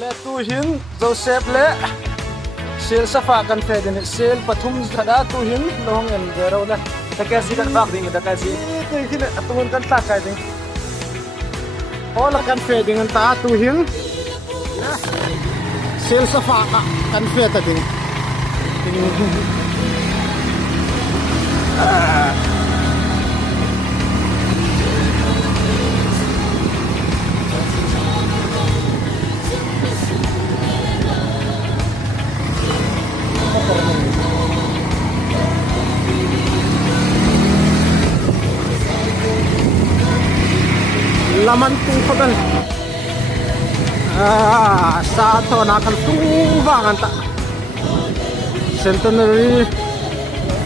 le tu hin Joseph le sel safa kan fe den sel pathum thada tu hin long en zero la ta ka si kan bak ding ta ka si tu hin atun kan ta kai ding ola kan fe ding ta tu hin sel safa kan fe ta ding laman tu pagal sa to nakal tubangan ta centenary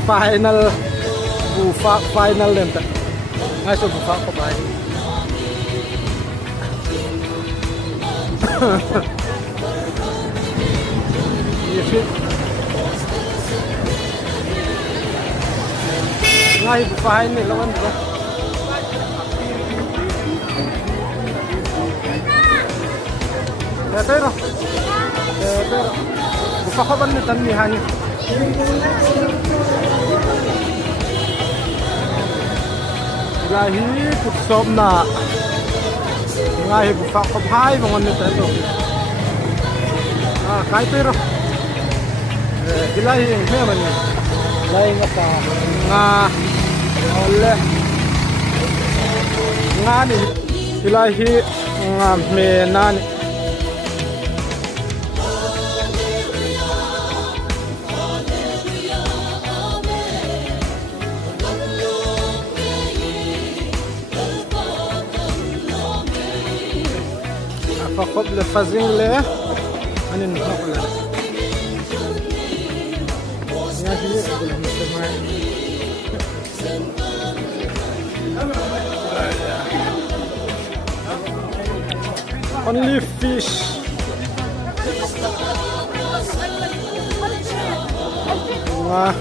final bufa final din ta ngay so bufa ko ba ngay bufa ni lawan ko pero buka ko ban nitan ni hani ilahi putsop na ngahi buka ko bhai bangon nitan to kai pero ilahi me man lai ngapa nga ole ngani ilahi nga me nani قبل فازين له أنا نقول له يا شيخ قبل المستمع only fish wah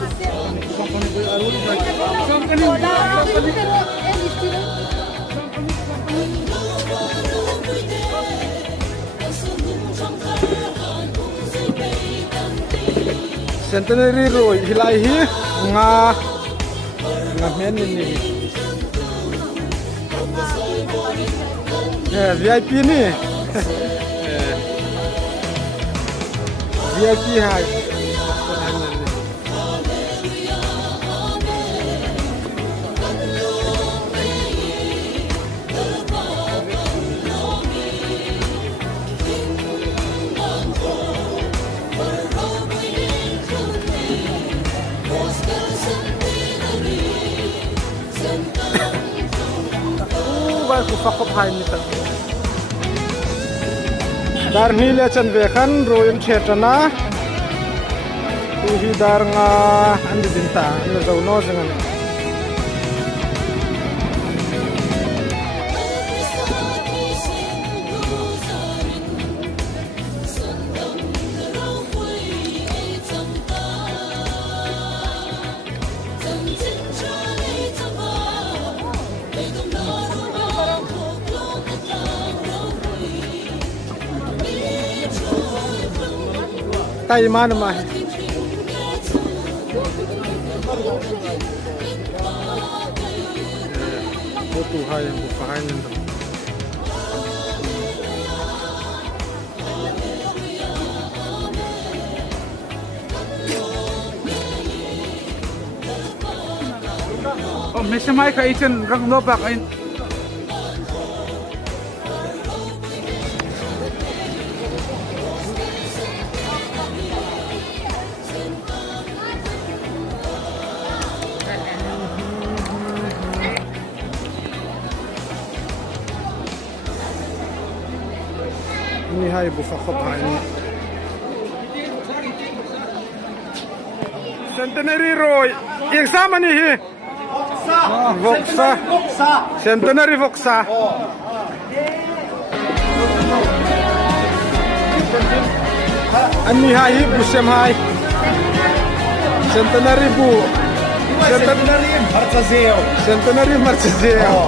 centenary roy hilai hi nga men ni VIP ni VIP hai ku fakop hai ni ta dar ni le chan ve khan roin thetana tu hi dar nga an din ta le zo no jangan tay mana mah foto hai yang buka hai nanti oh mesemai ka ichen rang lopak ain ni hai buka khop hai ni centenary roy exam ani hi voxa centenary voxa ani hai busem hai centenary bu centenary marchazeo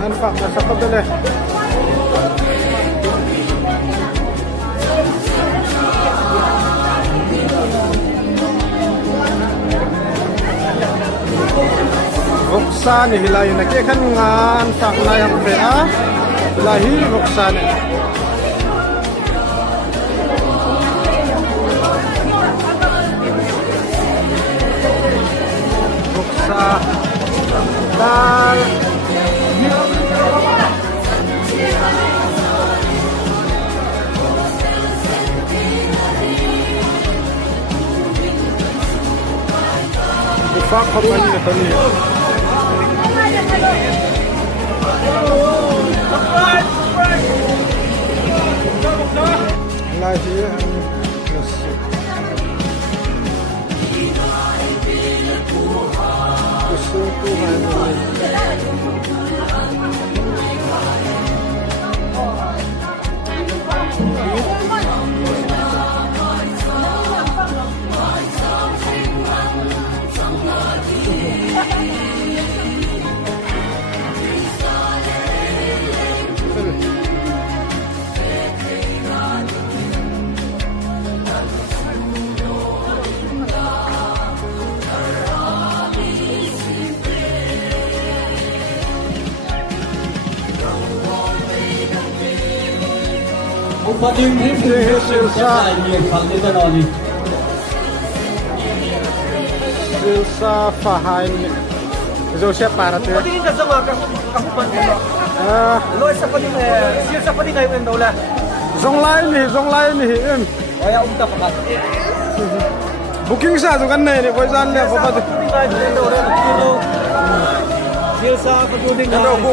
Nan fa sa kabele. Roxane hilayo na kaya kan ngan tak na yang PA hilahi Roxane dan ufak kapan ni tadi lahir Tuhan Upading Silsa Silsa Fahain Joseph para tu. Pwede ka sa mga kakupan mo. Lois sa pwede Silsa pwede kayo yung daula. Zong lain ni em. Kaya umta pa ka. Booking sa kan ni boy jan le papa tu. Pwede kayo yung daula. Silsa pwede nga. Ano ko?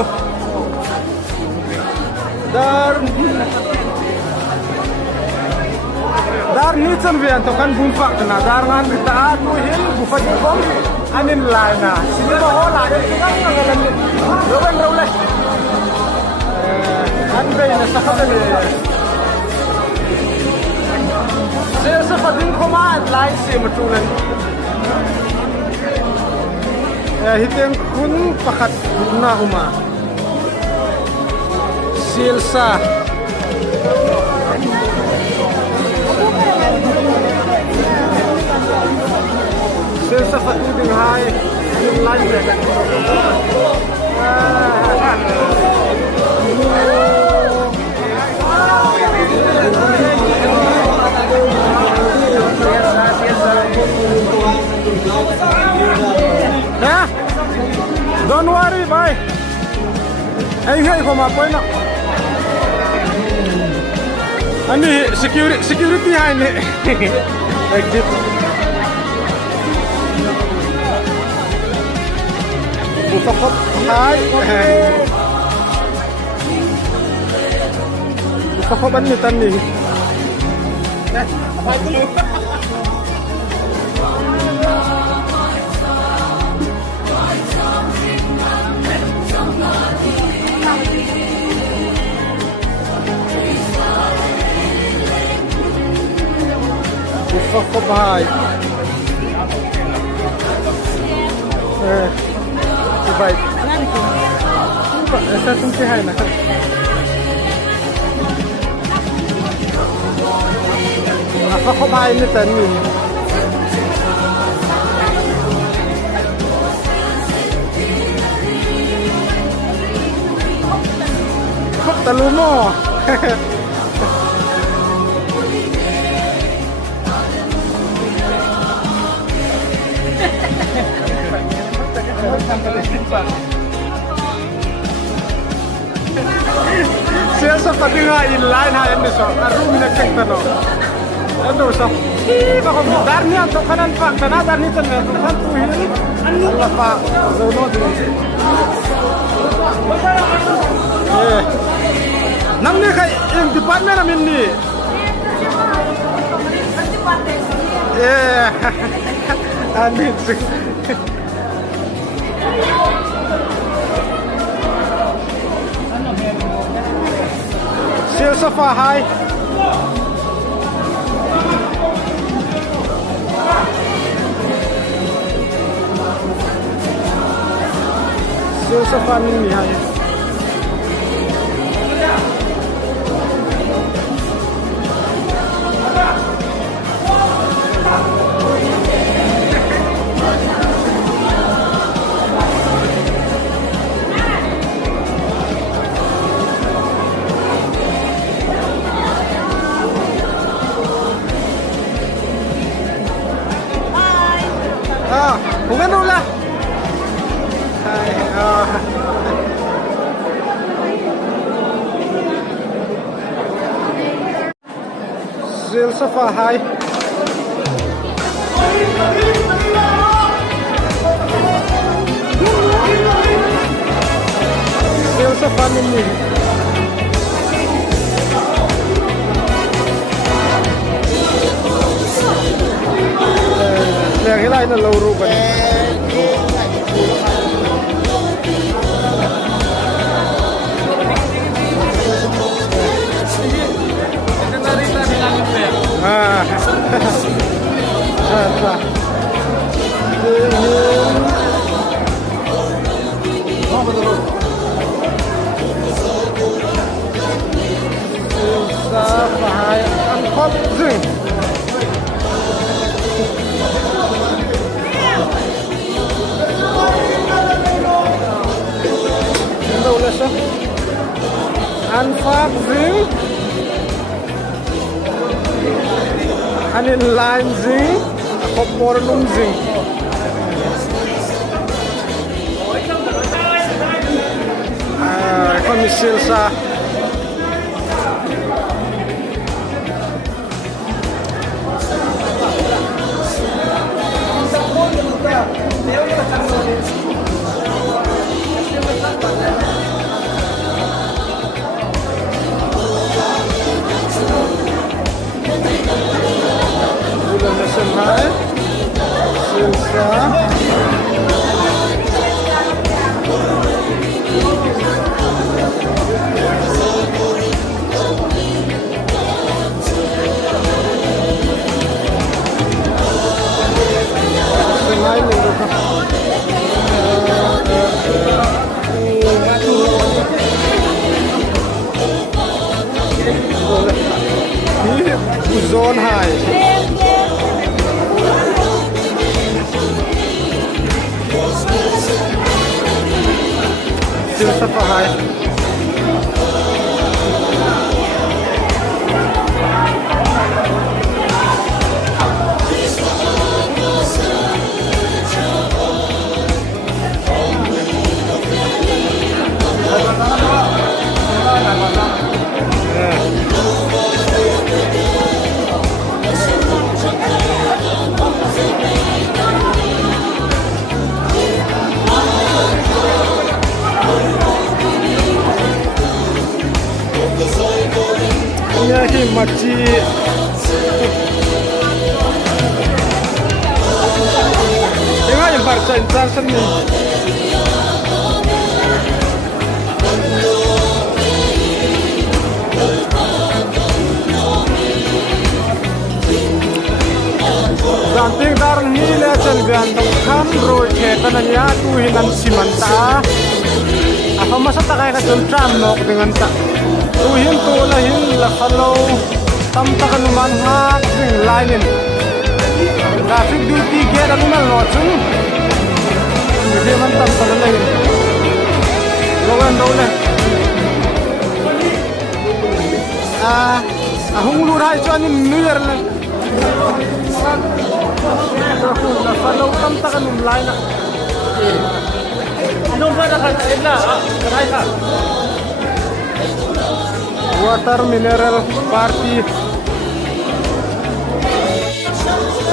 Dar ni chen vian to kan bumpa na dar ngan kita atu hil bufat kom anin laina sini ba hola ya kan ngalan ni roban rola an be na sa kabele sa fadin koma lai se matulan hiteng kun pakat na uma Silsa Silsa fatuding hai yung line don't worry bye hey kumapoy na ani security hai ni exit Bufakot hai Bufakot ban ni tan ni Bufakot hai baik. Saya sungsi hai na. Apa kau baik ni tani? Kau talumo. Siya sa pati nga inline ha yan so room na kekta no ano so bako dar niya to kanan pa kana dar ni tan to kan tu hin Allah pa no din namne kay yung department namin ni amin Silsa Fahain Silsa Fahain ni hai Kung ano la. Ay, Sil Safa hai. Sil Safa mini. Leng hilai na loro ba ni? Ah. Bahaya angkot zing. Ini udah sah. Anfak zing. Anin line zing. Kopor nung zing. Kon misil sa. Bulan nasional, Silsa. Selain itu, zone high. Sil Safa hai. Ini himachi. Tengok yang Barca insan seni. Ganting darang nila chan gantong kam roy keta na niya tuhinan simanta. Apa masa tak kaya ka tram nok dengan tak tuhin tulahin la kalau tamta kanuman hak ding lainin. Traffic duty gate anuman lotsun. Hindi man tamta na lain. Lawan daw na. Ahong luray so anin New Year lang. La kalau tamta kanum lain. Anong ba nakakain na? Kanay ka? Water mineral party.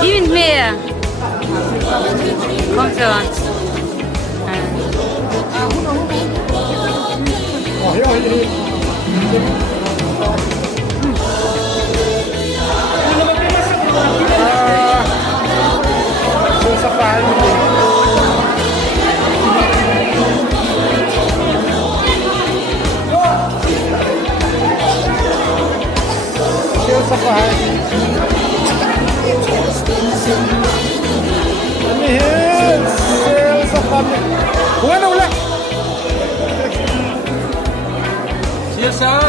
Die mit mir. Komm zu uns. Sa pahay. Sa pahay. Anihin! Sale sa pahay. Buwan na ulit! Silsa.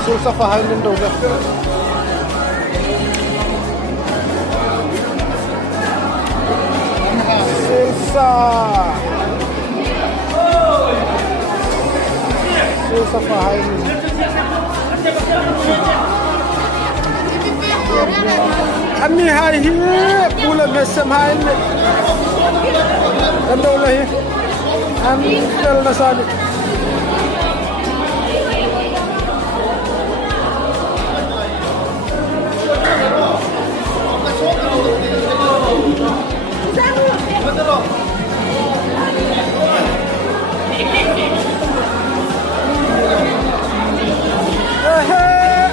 Sul sa pahay ng daw. Silsa Fahay Ami hai hi bulan mesem hai ni kan dawla hi am tel nasani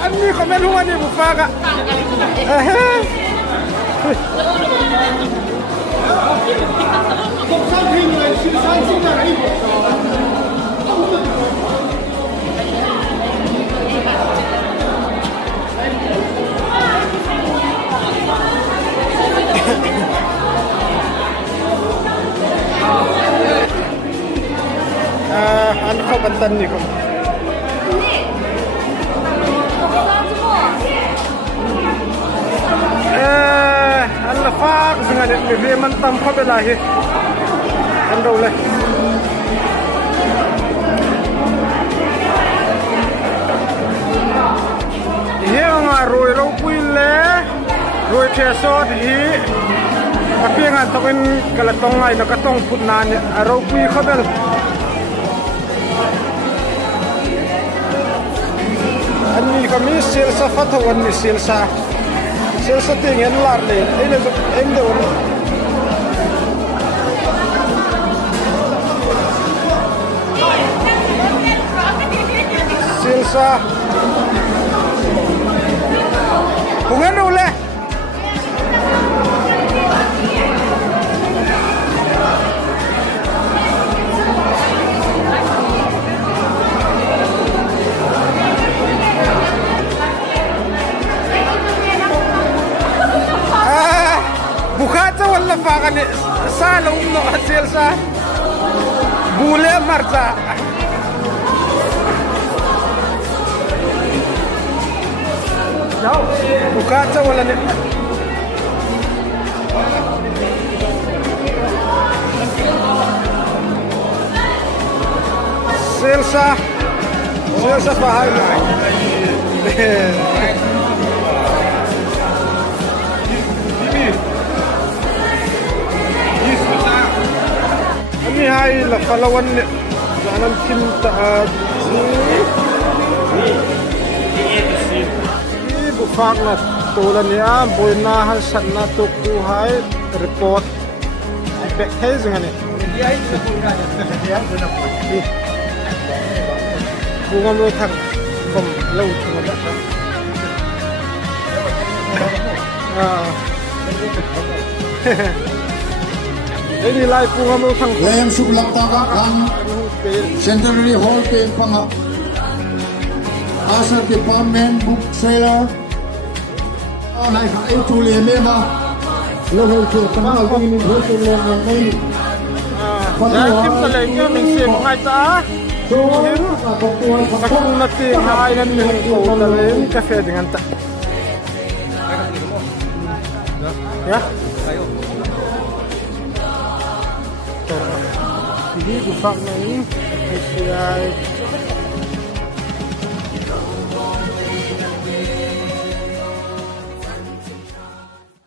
Ani komen huwa ni bufaga Ano ka bantan ni ko? Al-Faq dengan ini mentam kabelahi. Anda boleh. Ini orang roi puile, roi kesot hi. Tapi yang antakin kalau tongai nak tong pun nanya roi pui kabel. Ani kami silsa fatawan ni silsa. Silsa tinggal lar le, ini tu ende orang. Silsa, bunga nule. Bukat wala fakan ni salong no silsa bule marta bukat wala ni silsa pahal Ini hai la falawan jangan cinta ini bufak na tulan ya boy na hasan na tuku hai report back hai jangan ni bunga mo thang kom lâu chung da Ini live bunga mo thang Layang sublak taka kan Centenary Hall ke panga Asar ke Parliament Book Trailer Nai ka ai tu le mema Lo hei ke tanga alving ni hoi ke lo ngai Saya kim talengnya mingsi mengai ta Kakung nati hai nan ni ko taleng kafe dengan tak Ya Ini bufak na ini.